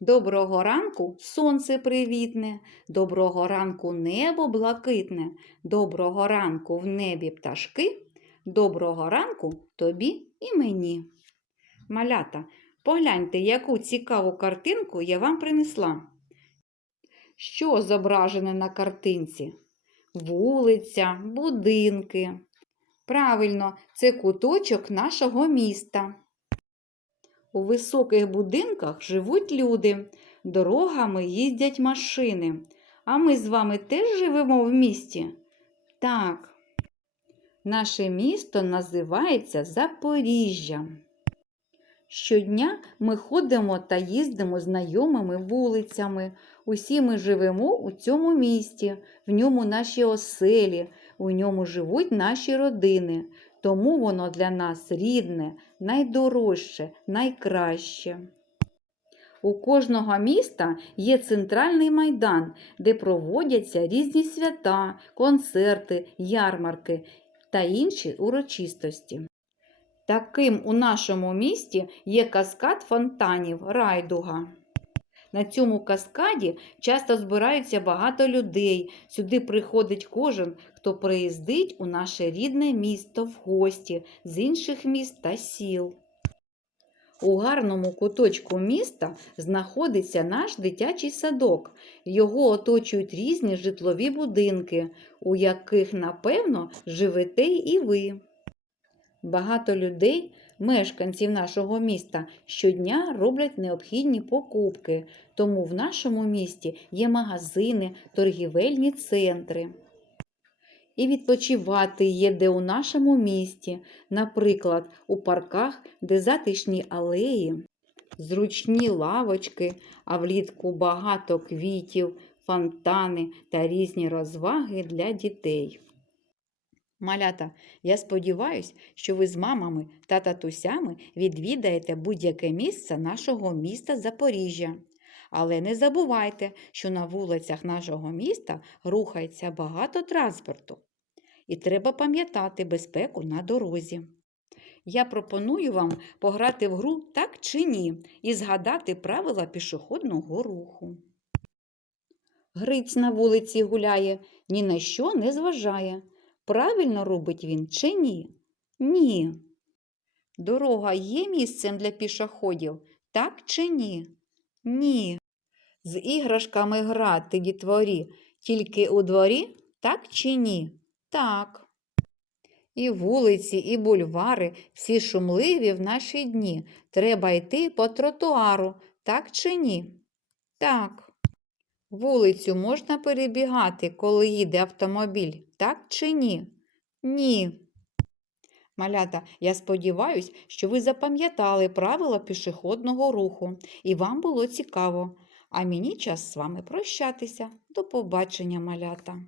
Доброго ранку сонце привітне, доброго ранку небо блакитне, доброго ранку в небі пташки, доброго ранку тобі і мені. Малята, погляньте, яку цікаву картинку я вам принесла. Що зображене на картинці? Вулиця, будинки. Правильно, це куточок нашого міста. У високих будинках живуть люди, дорогами їздять машини. А ми з вами теж живемо в місті? Так. Наше місто називається Запоріжжя. Щодня ми ходимо та їздимо знайомими вулицями. Усі ми живемо у цьому місті, в ньому наші оселі, у ньому живуть наші родини. Тому воно для нас рідне, найдорожче, найкраще. У кожного міста є центральний майдан, де проводяться різні свята, концерти, ярмарки та інші урочистості. Таким у нашому місті є каскад фонтанів Райдуга. На цьому каскаді часто збираються багато людей. Сюди приходить кожен, хто приїздить у наше рідне місто в гості з інших міст та сіл. У гарному куточку міста знаходиться наш дитячий садок. Його оточують різні житлові будинки, у яких, напевно, живете і ви. Багато людей, мешканців нашого міста, щодня роблять необхідні покупки, тому в нашому місті є магазини, торгівельні центри. І відпочивати є де у нашому місті, наприклад, у парках, де затишні алеї, зручні лавочки, а влітку багато квітів, фонтани та різні розваги для дітей. Малята, я сподіваюся, що ви з мамами та татусями відвідаєте будь-яке місце нашого міста Запоріжжя. Але не забувайте, що на вулицях нашого міста рухається багато транспорту. І треба пам'ятати безпеку на дорозі. Я пропоную вам пограти в гру так чи ні і згадати правила пішохідного руху. Гриць на вулиці гуляє, ні на що не зважає. Правильно робить він чи ні? Ні. Дорога є місцем для пішоходів, так чи ні? Ні. З іграшками грати дітворі тільки у дворі, так чи ні? Так. І вулиці, і бульвари всі шумливі в наші дні. Треба йти по тротуару, так чи ні? Так. Вулицю можна перебігати, коли їде автомобіль, так чи ні? Ні. Малята, я сподіваюся, що ви запам'ятали правила пішохідного руху і вам було цікаво. А мені час з вами прощатися. До побачення, малята.